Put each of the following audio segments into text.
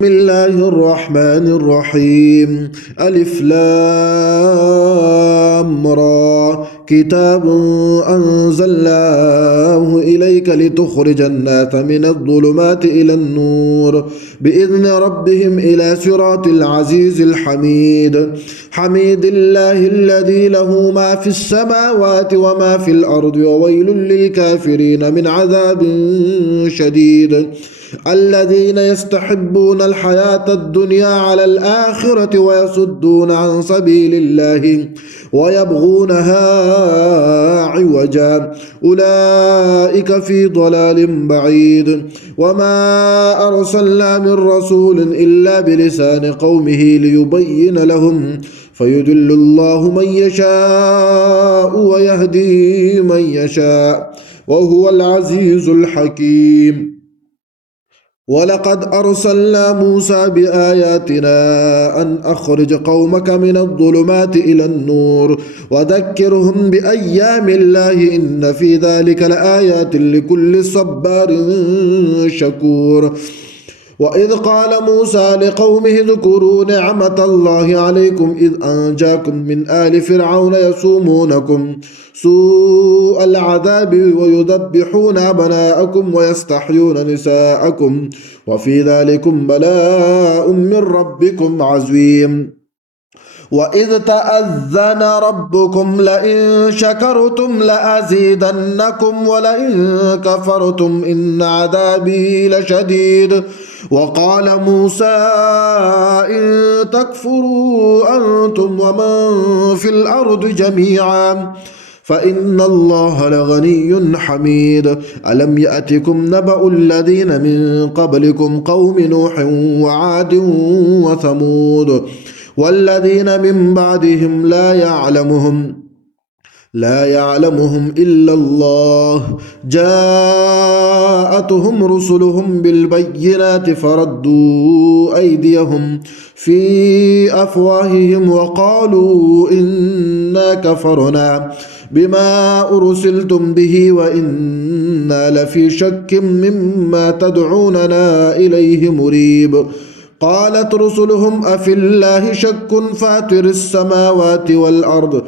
بسم الله الرحمن الرحيم. ألف لام را كتاب أنزلناه إليك لتخرج الناس من الظلمات إلى النور بإذن ربهم إلى صراط العزيز الحميد. حميد الله الذي له ما في السماوات وما في الأرض وويل للكافرين من عذاب شديد. الذين يستحبون الحياة الدنيا على الآخرة ويصدون عن سبيل الله ويبغونها عوجا أولئك في ضلال بعيد. وما أرسلنا من رسول إلا بلسان قومه ليبين لهم فيضل الله من يشاء ويهدي من يشاء وهو العزيز الحكيم. ولقد أرسلنا موسى بآياتنا أن أخرج قومك من الظلمات إلى النور وذكرهم بأيام الله إن في ذلك لآيات لكل صبار شكور. وإذ قال موسى لقومه اذكروا نعمة الله عليكم إذ أنجاكم من آل فرعون يسومونكم سوء العذاب ويذبحون أبناءكم ويستحيون نساءكم وفي ذلكم بلاء من ربكم عظيم. وإذ تأذن ربكم لئن شكرتم لأزيدنكم ولئن كفرتم إن عذابي لشديد. وقال موسى إن تكفروا أنتم ومن في الأرض جميعا فإن الله لغني حميد. ألم يأتكم نبأ الذين من قبلكم قوم نوح وعاد وثمود والذين من بعدهم لا يعلمهم إلا الله جاءتهم رسلهم بالبينات فردوا أيديهم في أفواههم وقالوا إنا كفرنا بما أرسلتم به وإنا لفي شك مما تدعوننا إليه مريب. قالت رسلهم أفي الله شك فاتر السماوات والأرض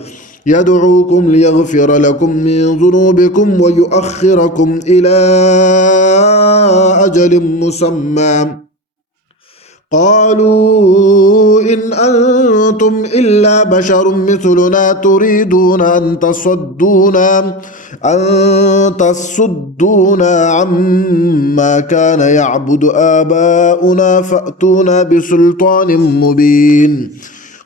يدعوكم ليغفر لكم من ذنوبكم ويؤخركم إلى أجل مسمى قالوا إن أنتم إلا بشر مثلنا تريدون أن تصدونا عما كان يعبد آباؤنا فأتونا بسلطان مبين.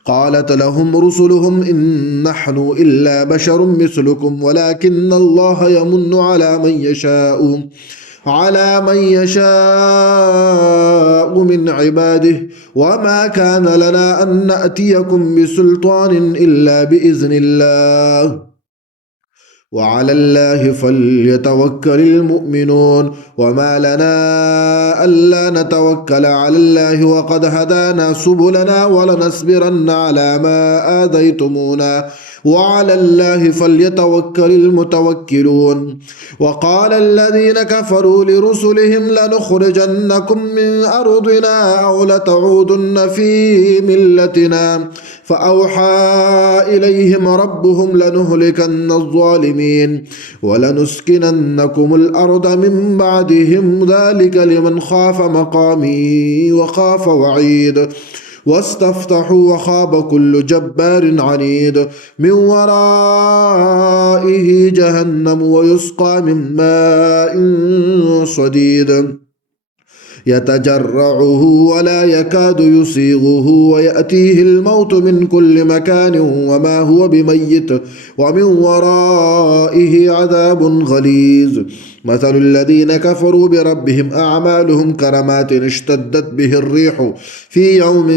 قالت لهم رسلهم إن نحن إلا بشر مثلكم ولكن الله يمن على من يشاء من عباده وما كان لنا أن نأتيكم بسلطان إلا بإذن الله وعلى الله فليتوكل المؤمنون. وما لنا ألا نتوكل على الله وقد هدانا سبلنا ولنصبرن على ما آذيتمونا وعلى الله فليتوكل المتوكلون. وقال الذين كفروا لرسلهم لنخرجنكم من أرضنا أو لتعودن في ملتنا فأوحى إليهم ربهم لنهلكن الظالمين ولنسكننكم الأرض من بعدهم ذلك لمن خاف مقامي وخاف وعيد. واستفتحوا وخاب كل جبار عنيد من ورائه جهنم ويسقى من ماء صديد يتجرعه ولا يكاد يسيغه ويأتيه الموت من كل مكان وما هو بميت ومن ورائه عذاب غليظ. مثل الذين كفروا بربهم أعمالهم كرماد اشتدت به الريح في يوم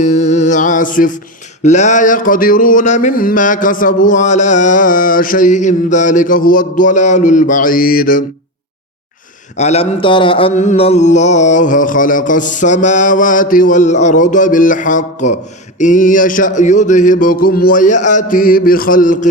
عاصف لا يقدرون مما كسبوا على شيء ذلك هو الضلال البعيد. ألم تر أن الله خلق السماوات والأرض بالحق إن يشأ يذهبكم ويأتي بخلق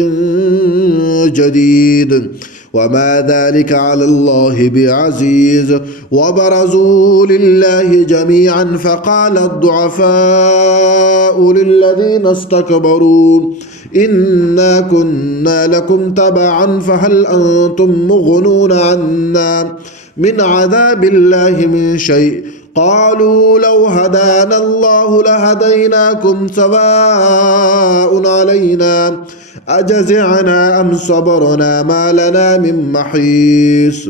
جديد وما ذلك على الله بعزيز. وبرزوا لله جميعا فقال الضعفاء للذين استكبروا إنا كنا لكم تبعا فهل أنتم مغنون عنا من عذاب الله من شيء قالوا لو هدانا الله لهديناكم سواء علينا أجزعنا أم صبرنا ما لنا من محيص.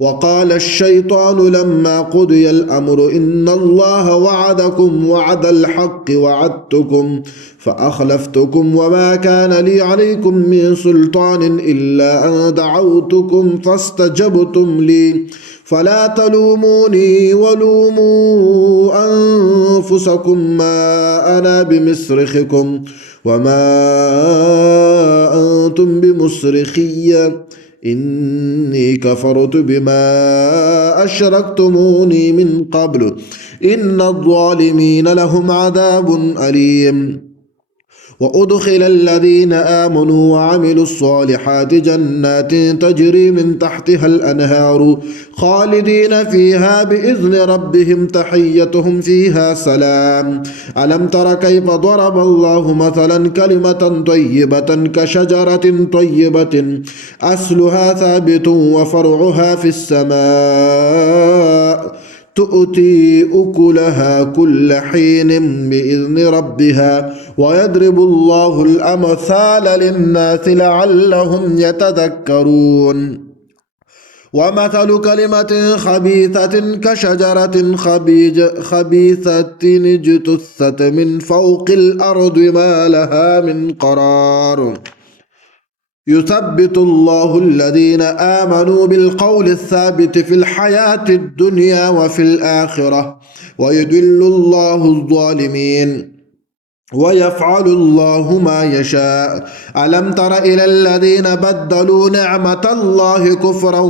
وقال الشيطان لما قضي الأمر إن الله وعدكم وعد الحق وعدتكم فأخلفتكم وما كان لي عليكم من سلطان إلا أن دعوتكم فاستجبتم لي فلا تلوموني ولوموا أنفسكم ما أنا بمصرخكم وما أنتم بمصرخي إني كفرت بما أشركتموني من قبل إن الظالمين لهم عذاب أليم. وأدخل الذين آمنوا وعملوا الصالحات جنات تجري من تحتها الأنهار خالدين فيها بإذن ربهم تحيتهم فيها سلام. ألم تر كيف ضرب الله مثلا كلمة طيبة كشجرة طيبة أصلها ثابت وفرعها في السماء تؤتي أكلها كل حين بإذن ربها ويضرب الله الأمثال للناس لعلهم يتذكرون. ومثل كلمة خبيثة كشجرة خبيثة اجتثت من فوق الأرض ما لها من قرار يثبت الله الذين آمنوا بالقول الثابت في الحياة الدنيا وفي الآخرة ويضل الله الظالمين ويفعل الله ما يشاء. ألم تر إلى الذين بدلوا نعمة الله كفرا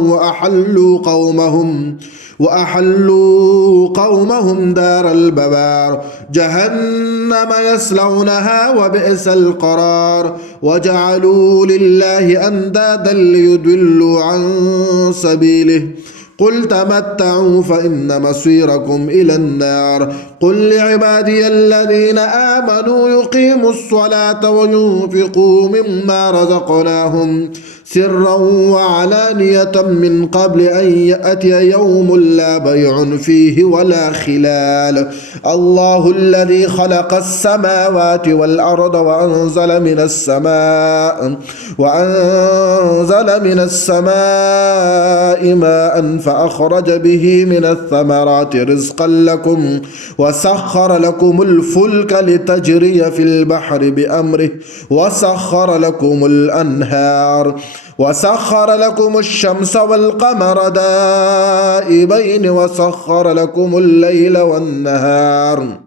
وأحلوا قومهم دار البوار جهنم يصلونها وبئس القرار وجعلوا لله أندادا ليضلوا عن سبيله قل تمتعوا فإن مصيركم إلى النار. قل لعبادي الذين آمنوا يقيموا الصلاة وينفقوا مما رزقناهم سرا وعلانية من قبل أن يأتي يوم لا بيع فيه ولا خلال. الله الذي خلق السماوات والأرض وأنزل من السماء ماء فأخرج به من الثمرات رزقا لكم وسخر لكم الفلك لتجري في البحر بأمره وسخر لكم الأنهار وسخر لكم الشمس والقمر دائبين وسخر لكم الليل والنهار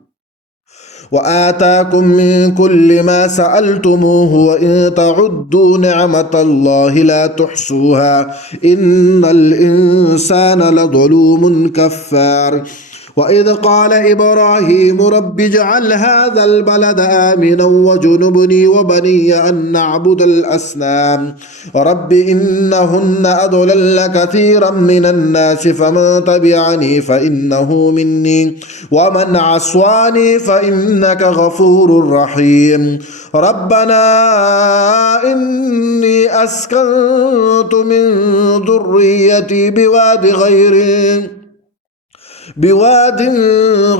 وآتاكم من كل ما سألتموه وإن تعدوا نعمة الله لا تحصوها إن الإنسان لظلوم كفار. وإذ قال إبراهيم رب اجعل هذا البلد آمنا وجنبني وبني أن نعبد الأصنام رب إنهن أضللن كثيرا من الناس فمن تبعني فإنه مني ومن عصاني فإنك غفور رحيم. ربنا إني أسكنت من ذريتي بواد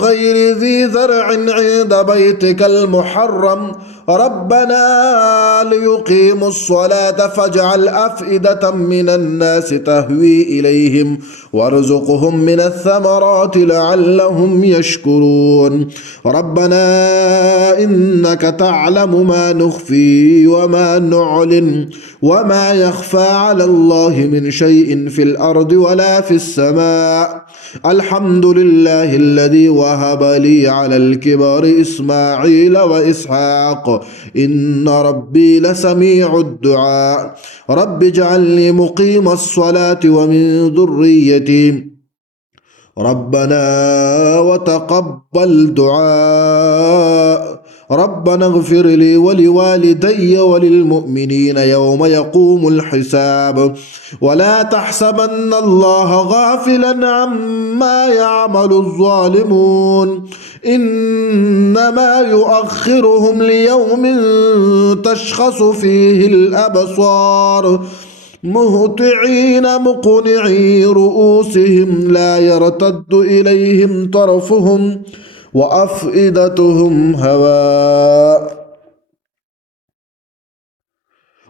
غير ذي زرع عند بيتك المحرم ربنا ليقيموا الصلاة فاجعل أفئدة من الناس تهوي إليهم وارزقهم من الثمرات لعلهم يشكرون. ربنا إنك تعلم ما نخفي وما نعلن وما يخفى على الله من شيء في الأرض ولا في السماء. الحمد لله الذي وهب لي على الكبر إسماعيل وإسحاق إن ربي لسميع الدعاء. رب اجعلني مقيم الصلاة ومن ذريتي ربنا وتقبل دعاء. ربنا اغفر لي ولوالدي وللمؤمنين يوم يقوم الحساب. ولا تحسبن الله غافلا عما يعمل الظالمون، إنما يؤخرهم ليوم تشخص فيه الأبصار مهطعين مقنعي رؤوسهم لا يرتد إليهم طرفهم وأفئدتهم هواء.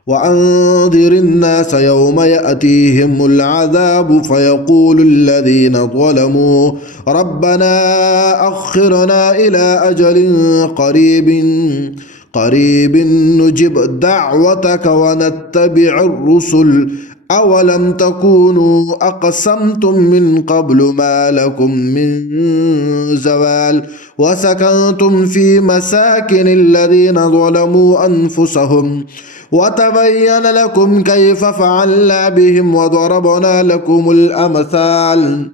وأنذر الناس يوم يأتيهم العذاب فيقول الذين ظلموا ربنا أخرنا إلى أجل قريب نجب دعوتك ونتبع الرسل أولم تكونوا أقسمتم من قبل ما لكم من زوال وسكنتم في مساكن الذين ظلموا أنفسهم وتبين لكم كيف فعلنا بهم وضربنا لكم الأمثال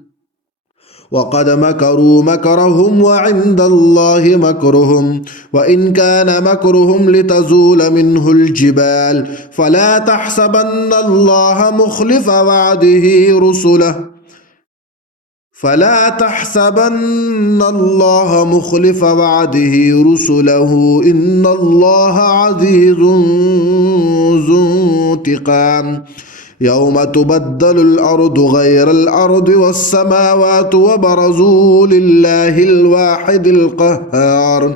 وقد مكروا مكرهم وعند الله مكرهم وإن كان مكرهم لتزول منه الجبال فلا تحسبن الله مخلف وعده رسله إن الله عزيز ذو انتقام. يوم تبدل الأرض غير الأرض والسماوات وبرزوا لله الواحد القهار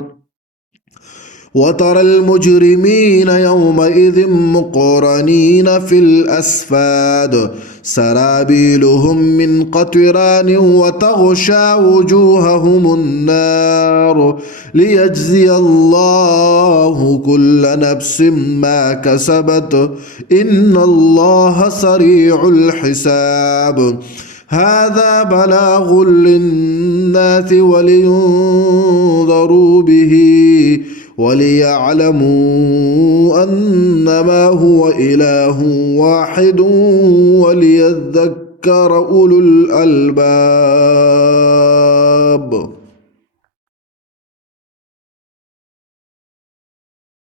وترى المجرمين يومئذ مقرنين في الأسفاد سرابيلهم من قطران وتغشى وجوههم النار ليجزي الله كل نفس ما كسبت إن الله سريع الحساب. هذا بلاغ للناس ولينذروا به وليعلموا أنما هو إله واحد وليذكر أولو الألباب.